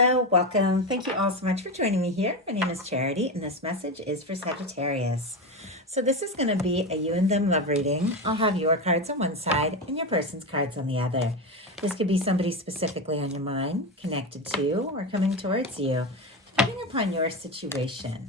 Hello, welcome. Thank you all so much for joining me here. My name is Charity, and this message is for Sagittarius. So this is going to be a you and them love reading. I'll have your cards on one side and your person's cards on the other. This could be somebody specifically on your mind, connected to, or coming towards you, depending upon your situation.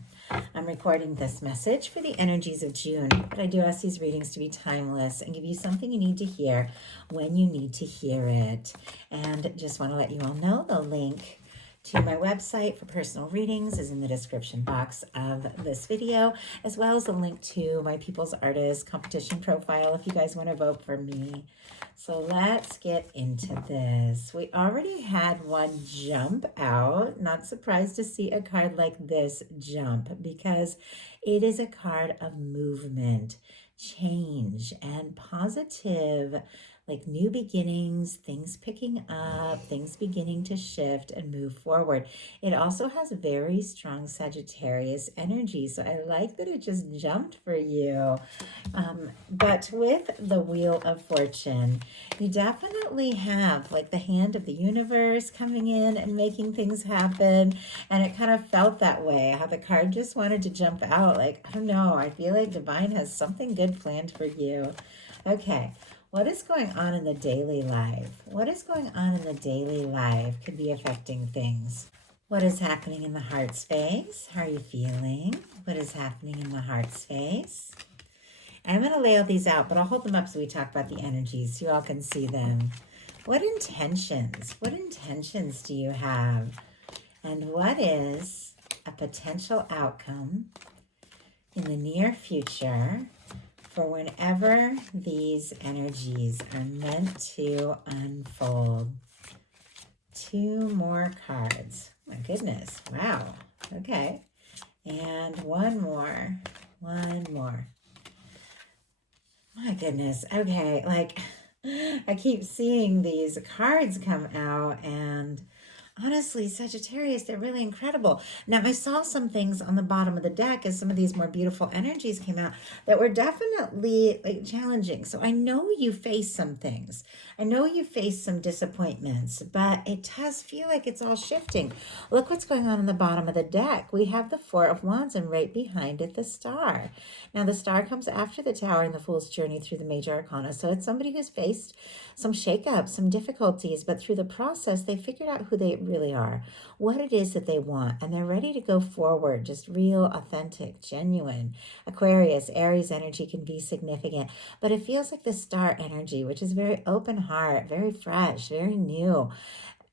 I'm recording this message for the energies of June, but I do ask these readings to be timeless and give you something you need to hear when you need to hear it. And just want to let you all know the link to my website for personal readings is in the description box of this video, as well as a link to my People's Artist competition profile if you guys want to vote for me. So let's get into this. We already had one jump out. Not surprised to see a card like this jump because it is a card of movement, change, and positive, like new beginnings, things picking up, things beginning to shift and move forward. It also has very strong Sagittarius energy, so I like that it just jumped for you. But with the Wheel of Fortune, you definitely have like the hand of the universe coming in and making things happen, and it kind of felt that way, how the card just wanted to jump out. Like, I don't know, I feel like Divine has something good planned for you. Okay. What is going on in the daily life? What is going on in the daily life could be affecting things. What is happening in the heart space? How are you feeling? What is happening in the heart space? I'm going to lay all these out, but I'll hold them up so we talk about the energies so you all can see them. What intentions do you have? And what is a potential outcome in the near future for whenever these energies are meant to unfold? Two more cards. My goodness. Wow. Okay. And one more. My goodness. Okay. Like, I keep seeing these cards come out, and honestly, Sagittarius, they're really incredible. Now, I saw some things on the bottom of the deck as some of these more beautiful energies came out that were definitely like challenging. So I know you face some things. I know you face some disappointments, but it does feel like it's all shifting. Look what's going on the bottom of the deck. We have the Four of Wands, and right behind it, the Star. Now, the Star comes after the Tower in the Fool's journey through the major arcana. So it's somebody who's faced some shakeups, some difficulties, but through the process, they figured out who they really are, what it is that they want, and they're ready to go forward, just real, authentic, genuine. Aquarius, Aries energy can be significant, but it feels like the Star energy, which is very open heart, very fresh, very new,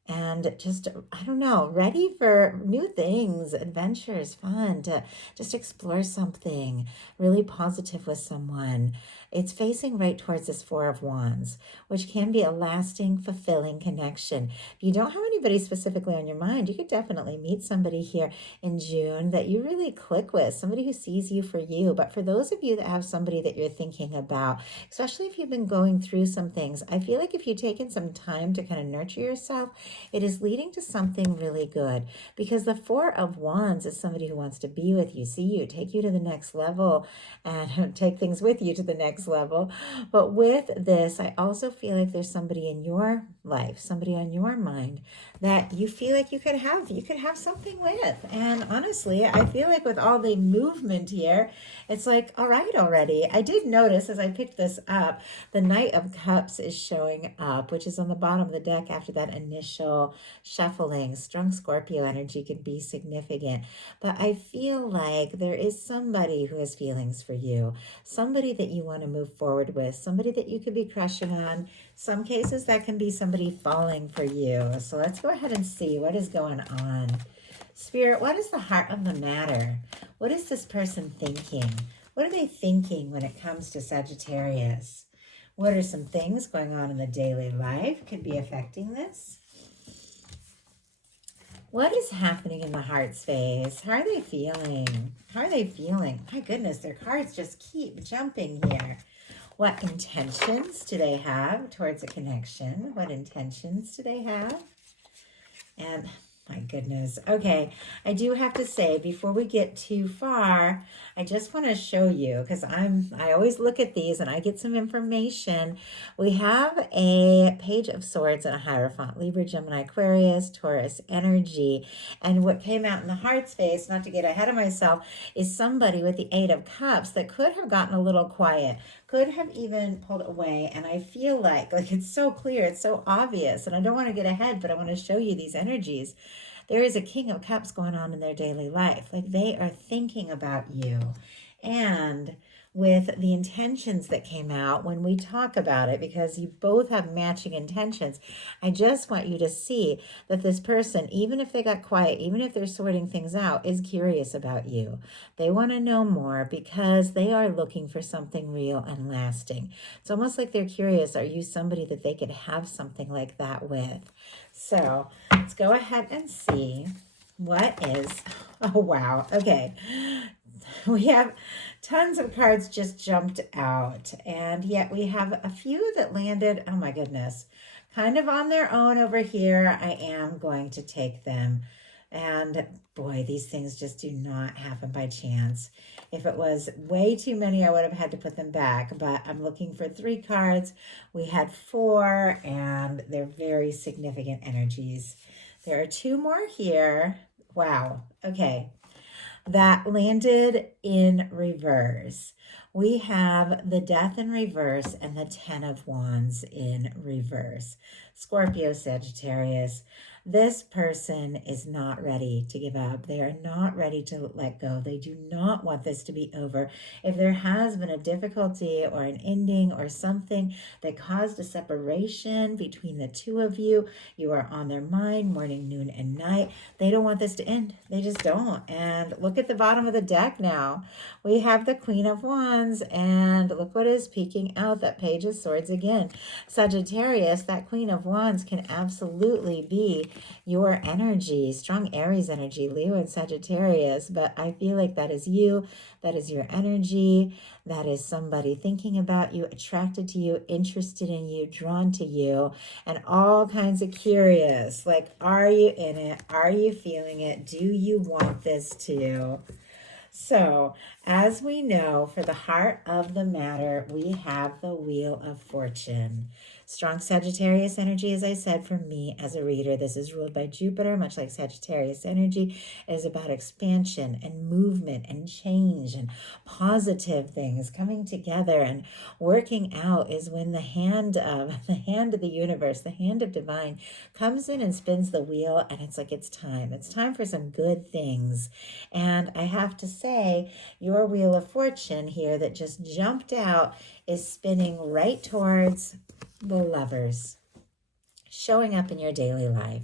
and just, I don't know, ready for new things, adventures, fun, to just explore something really positive with someone. It's facing right towards this Four of Wands, which can be a lasting, fulfilling connection. If you don't have anybody specifically on your mind, you could definitely meet somebody here in June that you really click with, somebody who sees you for you. But for those of you that have somebody that you're thinking about, especially if you've been going through some things, I feel like if you've taken some time to kind of nurture yourself, it is leading to something really good, because the Four of Wands is somebody who wants to be with you, see you, take you to the next level, and take things with you to the next level. But with this, I also feel like there's somebody in your life, somebody on your mind that you feel like you could have something with. And honestly, I feel like with all the movement here, it's like, all right already. I did notice as I picked this up, the Knight of Cups is showing up, which is on the bottom of the deck after that initial shuffling. Strong Scorpio energy can be significant, but I feel like there is somebody who has feelings for you, somebody that you want to move forward with, somebody that you could be crushing on. Some cases that can be somebody falling for you. So let's go ahead and see what is going on. Spirit, what is the heart of the matter? What is this person thinking? What are they thinking when it comes to Sagittarius? What are some things going on in the daily life could be affecting this? What is happening in the heart space? How are they feeling? How are they feeling? My goodness, their cards just keep jumping here. What intentions do they have towards a connection? What intentions do they have? And My goodness. Okay, I do have to say before we get too far, I just want to show you because I always look at these and I get some information. We have a page of swords and a hierophant, Libra, Gemini, Aquarius, Taurus energy. And what came out in the heart space, not to get ahead of myself, is somebody with the 8 of cups that could have gotten a little quiet, could have even pulled away. And I feel like it's so clear, it's so obvious. And I don't want to get ahead, but I want to show you these energies. There is a King of Cups going on in their daily life. Like they are thinking about you. And with the intentions that came out when we talk about it, because you both have matching intentions, I just want you to see that this person, even if they got quiet, even if they're sorting things out, is curious about you. They want to know more because they are looking for something real and lasting. It's almost like they're curious. Are you somebody that they could have something like that with? So let's go ahead and see what is, oh wow, okay. We have tons of cards just jumped out, and yet we have a few that landed, oh my goodness, kind of on their own over here. I am going to take them. And boy, these things just do not happen by chance. If it was way too many, I would have had to put them back, but I'm looking for 3 cards. We had 4, and they're very significant energies. There are 2 more here. Wow. Okay. That landed in reverse. We have the Death in reverse and the 10 of Wands in reverse. Scorpio, Sagittarius. This person is not ready to give up. They are not ready to let go. They do not want this to be over. If there has been a difficulty or an ending or something that caused a separation between the two of you, you are on their mind morning, noon, and night. They don't want this to end. They just don't. And look at the bottom of the deck now. We have the Queen of Wands, and look what is peeking out, that Page of Swords again. Sagittarius, that Queen of Wands can absolutely be your energy, strong Aries energy, Leo and Sagittarius, but I feel like that is you, that is your energy, that is somebody thinking about you, attracted to you, interested in you, drawn to you, and all kinds of curious, like, are you in it? Are you feeling it? Do you want this too? So, as we know, for the heart of the matter, we have the Wheel of Fortune. Strong Sagittarius energy, as I said, for me as a reader. This is ruled by Jupiter, much like Sagittarius energy. It is about expansion and movement and change and positive things coming together and working out. Is when the hand of the universe, the hand of divine, comes in and spins the wheel, and it's like it's time. It's time for some good things. And I have to say, your Wheel of Fortune here that just jumped out is spinning right towards the Lovers, showing up in your daily life.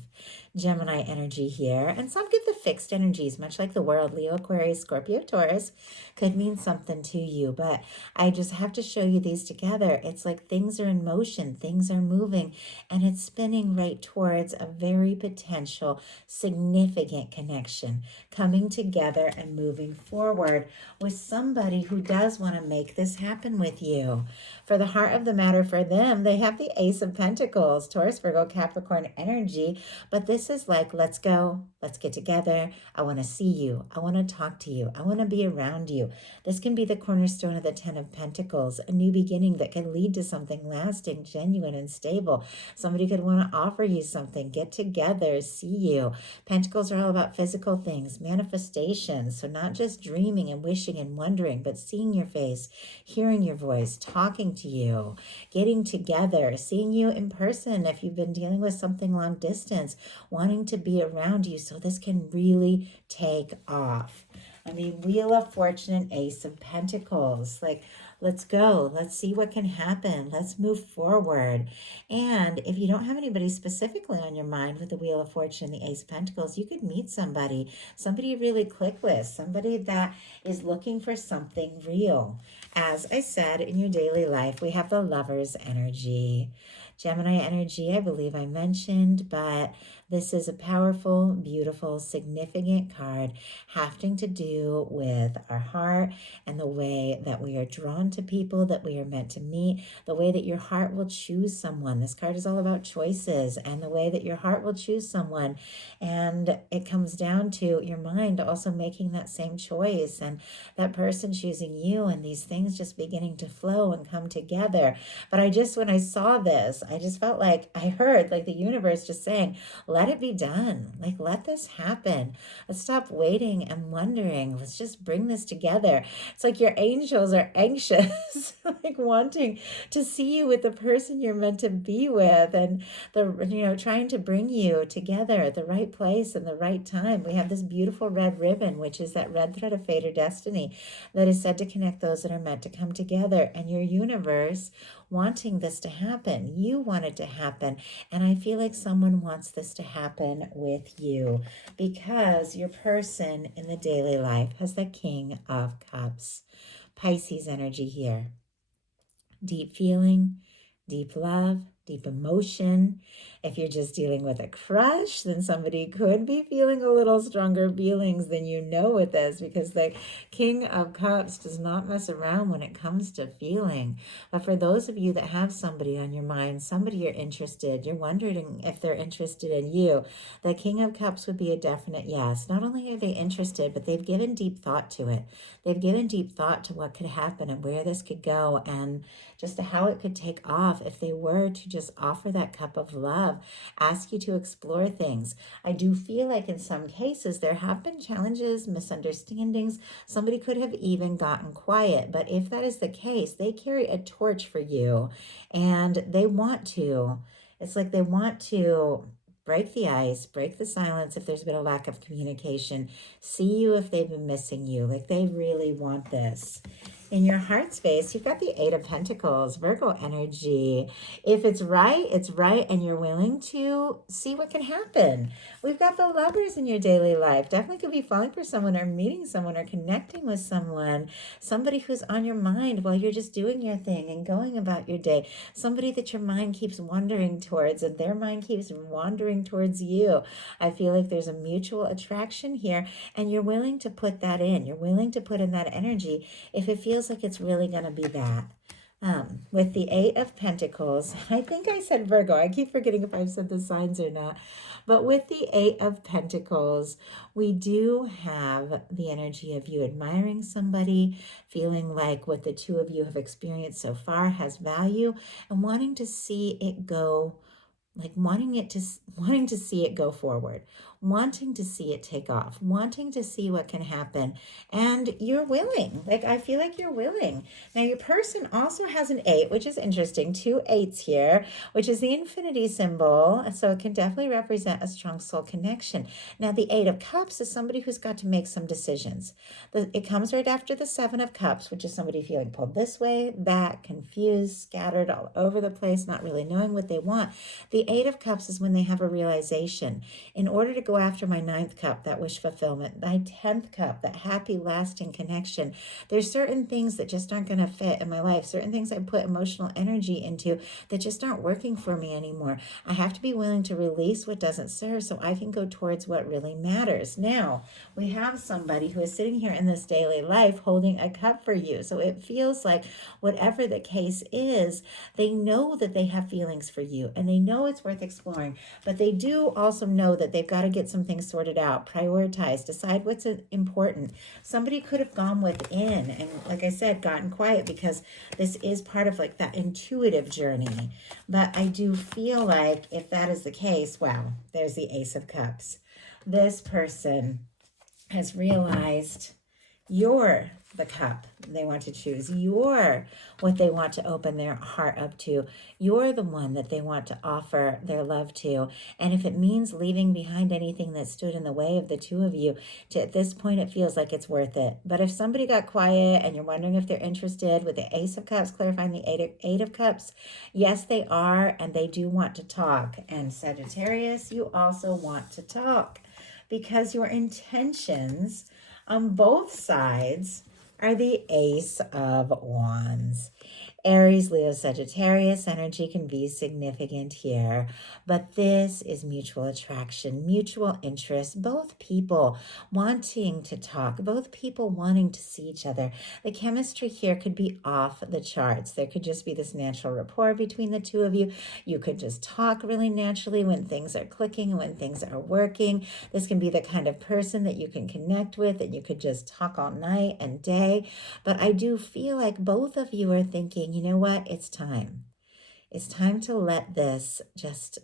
Gemini energy here, and some get the fixed energies, much like the world. Leo, Aquarius, Scorpio, Taurus could mean something to you, but I just have to show you these together. It's like things are in motion, things are moving, and it's spinning right towards a very potential, significant connection, coming together and moving forward with somebody who does want to make this happen with you. For the heart of the matter, for them, they have the Ace of Pentacles, Taurus, Virgo, Capricorn energy, but this is like, let's go, let's get together. I want to see you. I want to talk to you. I want to be around you. This can be the cornerstone of the 10 of Pentacles, a new beginning that can lead to something lasting, genuine, and stable. Somebody could want to offer you something, get together, see you. Pentacles are all about physical things, manifestations. So not just dreaming and wishing and wondering, but seeing your face, hearing your voice, talking to you, getting together, seeing you in person if you've been dealing with something long distance, wanting to be around you so this can really take off. I mean, Wheel of Fortune and Ace of Pentacles. Like, let's go. Let's see what can happen. Let's move forward. And if you don't have anybody specifically on your mind with the Wheel of Fortune and the Ace of Pentacles, you could meet somebody you really click with, somebody that is looking for something real. As I said, in your daily life, we have the Lovers energy. Gemini energy, I believe I mentioned, but This is a powerful, beautiful, significant card having to do with our heart and the way that we are drawn to people that we are meant to meet, the way that your heart will choose someone. This card is all about choices and the way that your heart will choose someone. And it comes down to your mind also making that same choice and that person choosing you and these things just beginning to flow and come together. But when I saw this, I just felt like I heard like the universe just saying, let it be done. Like, let this happen. Let's stop waiting and wondering. Let's just bring this together. It's like your angels are anxious, like wanting to see you with the person you're meant to be with, and trying to bring you together at the right place and the right time. We have this beautiful red ribbon, which is that red thread of fate or destiny that is said to connect those that are meant to come together. And your universe wanting this to happen. You want it to happen. And I feel like someone wants this to happen with you because your person in the daily life has the King of Cups. Pisces energy here. Deep feeling, deep love, deep emotion. If you're just dealing with a crush, then somebody could be feeling a little stronger feelings than you know with this, because the King of Cups does not mess around when it comes to feeling. But for those of you that have somebody on your mind, somebody you're interested, you're wondering if they're interested in you, the King of Cups would be a definite yes. Not only are they interested, but they've given deep thought to it. They've given deep thought to what could happen and where this could go, and just to how it could take off if they were to just offer that cup of love, ask you to explore things. I do feel like in some cases there have been challenges, misunderstandings. Somebody could have even gotten quiet, but if that is the case, they carry a torch for you, and they want to. It's like they want to break the ice, break the silence if there's been a lack of communication, see you if they've been missing you. Like, they really want this. In your heart space, you've got the Eight of Pentacles, Virgo energy. If it's right, and you're willing to see what can happen. We've got the Lovers in your daily life. Definitely could be falling for someone or meeting someone or connecting with someone. Somebody who's on your mind while you're just doing your thing and going about your day. Somebody that your mind keeps wandering towards and their mind keeps wandering towards you. I feel like there's a mutual attraction here, and you're willing to put that in. You're willing to put in that energy if it feels like it's really going to be that. With the Eight of Pentacles, I think I said Virgo. I keep forgetting if I've said the signs or not. But with the Eight of Pentacles, we do have the energy of you admiring somebody, feeling like what the two of you have experienced so far has value, and wanting to see it go, like wanting to see it go forward, wanting to see it take off, wanting to see what can happen. And you're willing. Like, I feel like you're willing. Now, your person also has an 8, which is interesting. 2 8s here, which is the infinity symbol. So it can definitely represent a strong soul connection. Now, the 8 of Cups is somebody who's got to make some decisions. It comes right after the 7 of Cups, which is somebody feeling pulled this way, that, confused, scattered all over the place, not really knowing what they want. The 8 of Cups is when they have a realization. In order to go after my 9th cup, that wish fulfillment, my 10th cup, that happy, lasting connection, there's certain things that just aren't going to fit in my life, certain things I put emotional energy into that just aren't working for me anymore. I have to be willing to release what doesn't serve so I can go towards what really matters. Now, we have somebody who is sitting here in this daily life holding a cup for you. So it feels like whatever the case is, they know that they have feelings for you, and they know it's worth exploring, but they do also know that they've got to get some things sorted out, prioritize, decide what's important. Somebody could have gone within and, like I said, gotten quiet, because this is part of like that intuitive journey. But I do feel like if that is the case, wow, there's the Ace of Cups. This person has realized you're the cup they want to choose. You're what they want to open their heart up to. You're the one that they want to offer their love to. And if it means leaving behind anything that stood in the way of the two of you, at this point it feels like it's worth it. But if somebody got quiet and you're wondering if they're interested, with the Ace of Cups clarifying the Eight of Cups, yes, they are, and they do want to talk. And Sagittarius, you also want to talk, because your intentions on both sides are the Ace of Wands. Aries, Leo, Sagittarius energy can be significant here, but this is mutual attraction, mutual interest, both people wanting to talk, both people wanting to see each other. The chemistry here could be off the charts. There could just be this natural rapport between the two of you. You could just talk really naturally when things are clicking and when things are working. This can be the kind of person that you can connect with, and you could just talk all night and day. But I do feel like both of you are thinking, you know what? It's time. It's time to let this just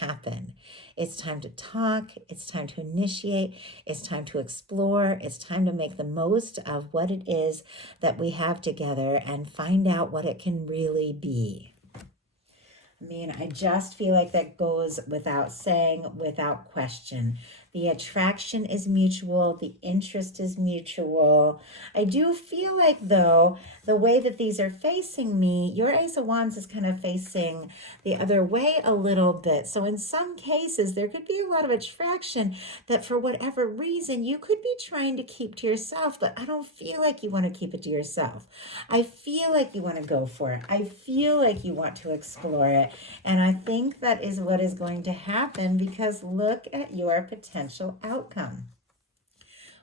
happen. It's time to talk. It's time to initiate. It's time to explore. It's time to make the most of what it is that we have together and find out what it can really be. I mean, I just feel like that goes without saying, without question. The attraction is mutual. The interest is mutual. I do feel like, though, the way that these are facing me, your Ace of Wands is kind of facing the other way a little bit. So in some cases, there could be a lot of attraction that for whatever reason, you could be trying to keep to yourself, but I don't feel like you want to keep it to yourself. I feel like you want to go for it. I feel like you want to explore it. And I think that is what is going to happen, because look at your potential outcome.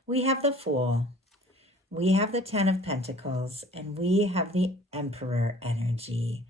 We have the Fool, we have the Ten of Pentacles, and we have the Emperor energy.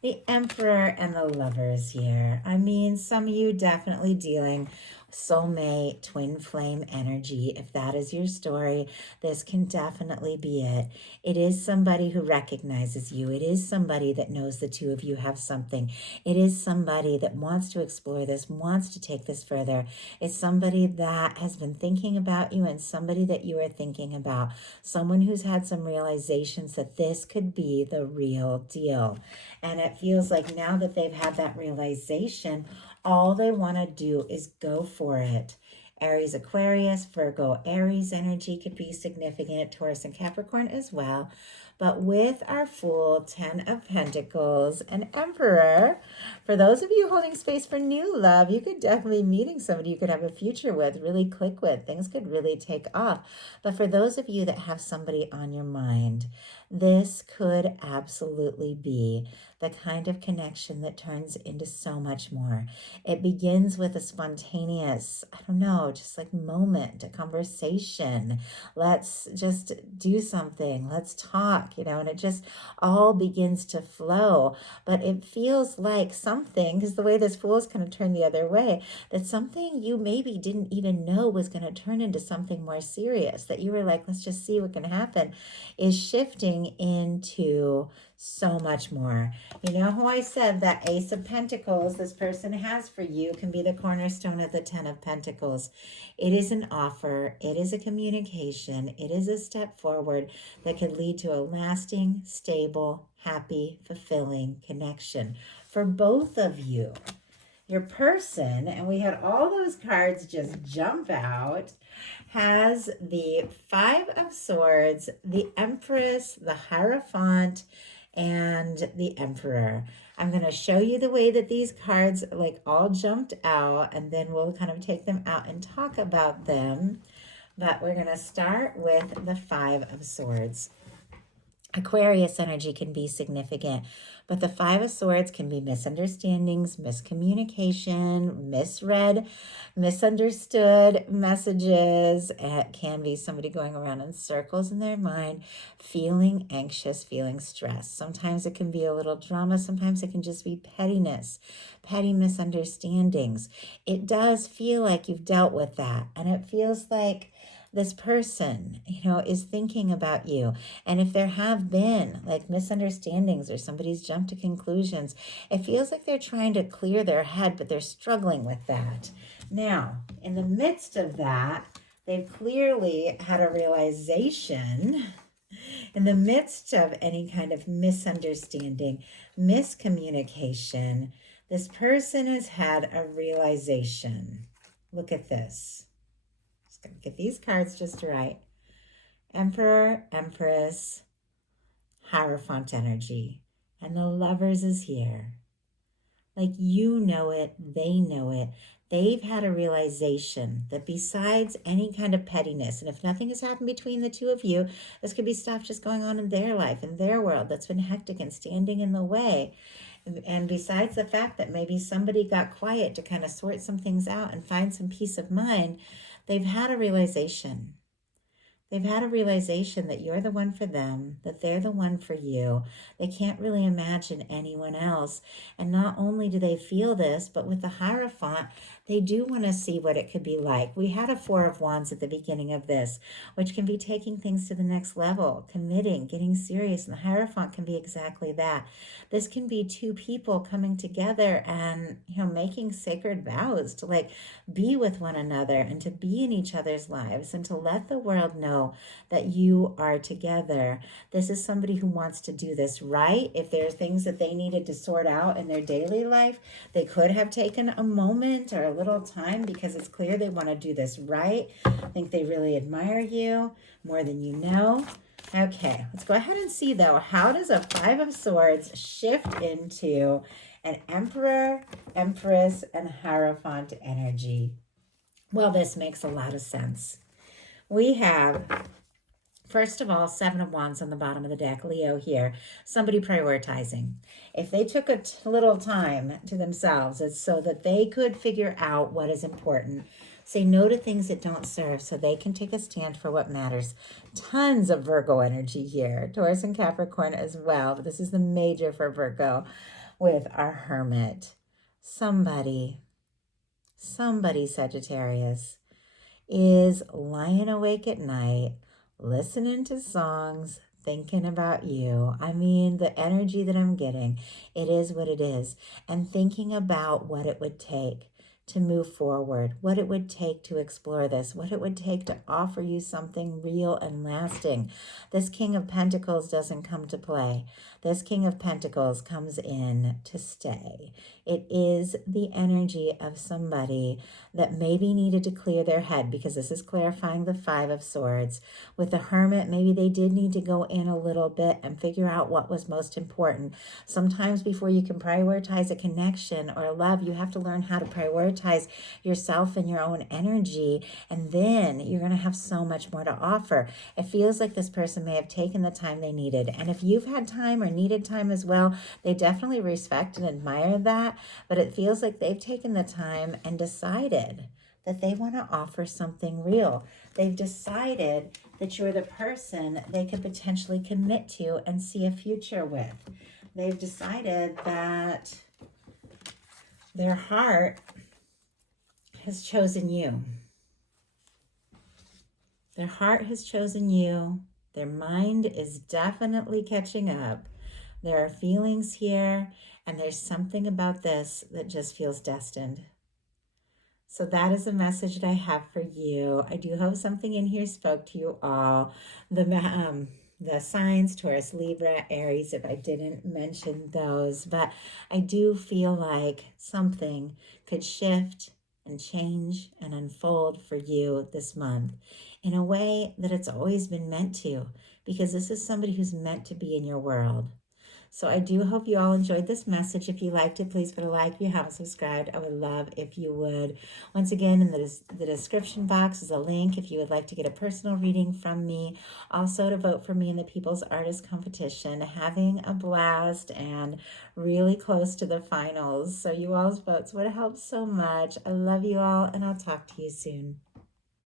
The Emperor and the Lovers here. I mean, some of you definitely dealing soulmate, twin flame energy. If that is your story, this can definitely be it. It is somebody who recognizes you. It is somebody that knows the two of you have something. It is somebody that wants to explore this, wants to take this further. It's somebody that has been thinking about you and somebody that you are thinking about. Someone who's had some realizations that this could be the real deal. And it feels like now that they've had that realization, all they want to do is go for it. Aries, Aquarius, Virgo, Aries energy could be significant. Taurus and Capricorn as well. But with our Fool, Ten of Pentacles, and Emperor, for those of you holding space for new love, you could definitely be meeting somebody you could have a future with, really click with. Things could really take off. But for those of you that have somebody on your mind, this could absolutely be the kind of connection that turns into so much more. It begins with a spontaneous, I don't know, just like moment, a conversation. Let's just do something. Let's talk, and it just all begins to flow. But it feels like something, because the way this Fool is going to turn the other way, that something you maybe didn't even know was going to turn into something more serious, that you were like, let's just see what can happen, is shifting into so much more. You know who I said that Ace of Pentacles this person has for you can be the cornerstone of the Ten of Pentacles. It is an offer. It is a communication. It is a step forward that could lead to a lasting, stable, happy, fulfilling connection for both of you. Your person, and we had all those cards just jump out, has the Five of Swords, the Empress, the Hierophant, and the Emperor. I'm going to show you the way that these cards like all jumped out, and then we'll kind of take them out and talk about them. But we're going to start with the Five of Swords. Aquarius energy can be significant, but the Five of Swords can be misunderstandings, miscommunication, misread, misunderstood messages. It can be somebody going around in circles in their mind, feeling anxious, feeling stressed. Sometimes it can be a little drama. Sometimes it can just be pettiness, petty misunderstandings. It does feel like you've dealt with that, and it feels like this person, is thinking about you. And if there have been like misunderstandings or somebody's jumped to conclusions, it feels like they're trying to clear their head, but they're struggling with that. Now, in the midst of that, they've clearly had a realization. In the midst of any kind of misunderstanding, miscommunication, this person has had a realization. Look at this. Get these cards just right. Emperor, Empress, Hierophant energy. And the Lovers is here. Like, you know it, they know it. They've had a realization that besides any kind of pettiness, and if nothing has happened between the two of you, this could be stuff just going on in their life, in their world, that's been hectic and standing in the way. And besides the fact that maybe somebody got quiet to kind of sort some things out and find some peace of mind, they've had a realization. They've had a realization that you're the one for them, that they're the one for you. They can't really imagine anyone else. And not only do they feel this, but with the Hierophant, they do want to see what it could be like. We had a Four of Wands at the beginning of this, which can be taking things to the next level, committing, getting serious. And the Hierophant can be exactly that. This can be two people coming together and, making sacred vows to like be with one another and to be in each other's lives and to let the world know that you are together. This is somebody who wants to do this right. If there are things that they needed to sort out in their daily life, they could have taken a moment or a little time because it's clear they want to do this right. I think they really admire you more than you know. Okay, let's go ahead and see though, how does a Five of Swords shift into an Emperor, Empress, and Hierophant energy? Well, this makes a lot of sense. We have, first of all, Seven of Wands on the bottom of the deck, Leo here, somebody prioritizing. If they took a little time to themselves, it's so that they could figure out what is important. Say no to things that don't serve so they can take a stand for what matters. Tons of Virgo energy here. Taurus and Capricorn as well, but this is the major for Virgo with our Hermit. Somebody, Sagittarius, is lying awake at night, listening to songs, thinking about you. I mean, the energy that I'm getting, it is what it is. And thinking about what it would take to move forward, what it would take to explore this, what it would take to offer you something real and lasting. This King of Pentacles doesn't come to play. This King of Pentacles comes in to stay. It is the energy of somebody that maybe needed to clear their head, because this is clarifying the Five of Swords. With the Hermit, maybe they did need to go in a little bit and figure out what was most important. Sometimes before you can prioritize a connection or a love, you have to learn how to prioritize yourself and your own energy, and then you're going to have so much more to offer. It feels like this person may have taken the time they needed, and if you've had time or needed time as well, they definitely respect and admire that, but it feels like they've taken the time and decided that they want to offer something real. They've decided that you're the person they could potentially commit to and see a future with. They've decided that their heart has chosen you. Their heart has chosen you. Their mind is definitely catching up. There are feelings here, and there's something about this that just feels destined. So that is a message that I have for you. I do hope something in here spoke to you all. The signs, Taurus, Libra, Aries, if I didn't mention those. But I do feel like something could shift and change and unfold for you this month in a way that it's always been meant to, because this is somebody who's meant to be in your world. So I do hope you all enjoyed this message. If you liked it, please put a like. If you haven't subscribed, I would love if you would. Once again, in the description box is a link if you would like to get a personal reading from me. Also to vote for me in the People's Artist Competition. Having a blast and really close to the finals. So you all's votes would help so much. I love you all, and I'll talk to you soon.